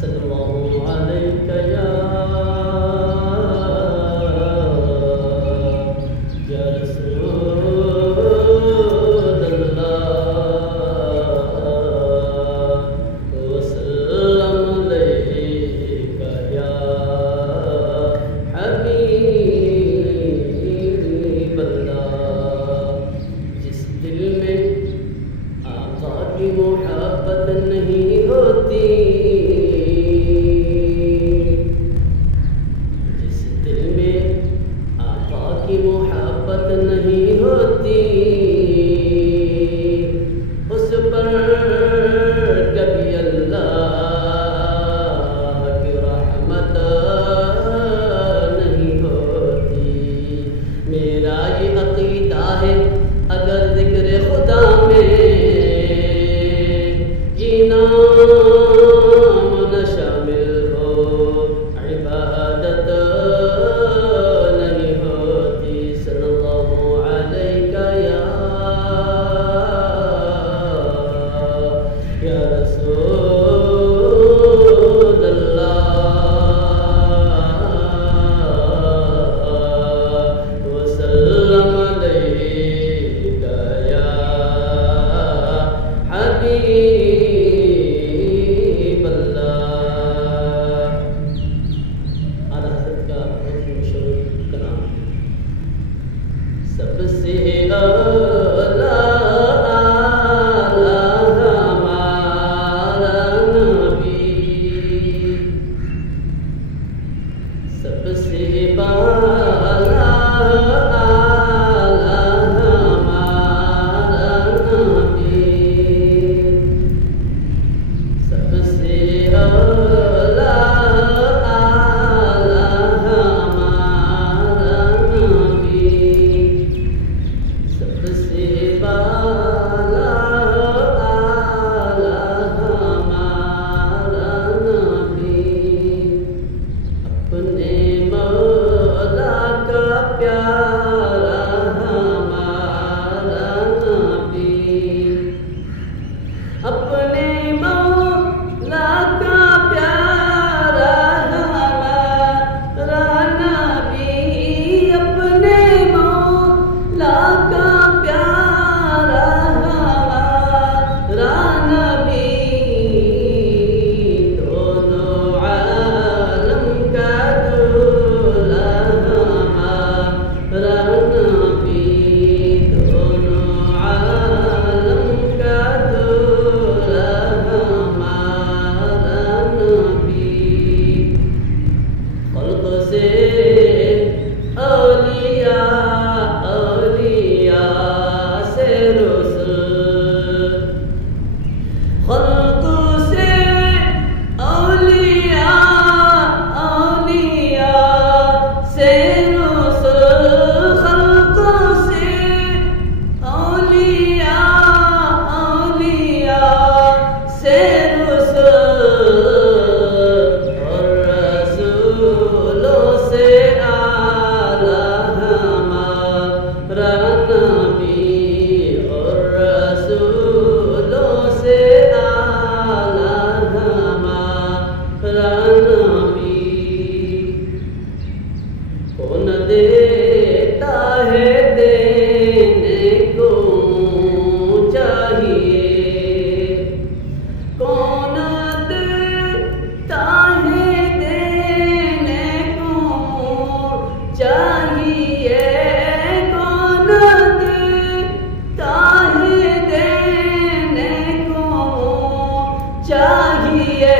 सल्लल्लाहु अलैका या रसूलल्लाह वसल्लम अलैका या हबीबल्लाह। जिस दिल में आका की मोहब्बत नहीं होती, जिस दिल में आका की मोहब्बत नहीं होती, उस पर कभी अल्लाह की रहमत नहीं होती। मेरा ये अकीदा है, अगर ज़िक्र खुदा में ये नाम न शामिल हो, इबादत नहीं होती। सल्लल्लाहु अलैका या रसूलल्लाह वसल्लम अलैका या हबीबल्लाह। आला हज़रत का बहुत ही मशहूर कलाम, सबसे आला आला हमारा नबी, सबसे बाला आला हमारा नबी, सबसे आला आला हमारा नबी, सबसे बाला आला हमारा नबी। अपने मौला का प्यारा हमारा नबी, अपने मौला का प्यारा हमारा नबी, अपने मौला का प्यारा हमारा नबी, दोनों आलम का दूल्हा हमारा नबी, दोनों आलम का दूल्हा हमारा नबी। खल्क़ से औलिया, औलिया से रसूल, खल्क़ से औलिया, औलिया से रसूल, खल्क़ से औलिया, औलिया से रसूल, और रसूलों से आला हमारा नबी, और रसूलों से आला हमारा नबी। कौन देता है देने को चाहिए, कौन देता है देने को चाहिए, कौन देता है देने को चाहिए,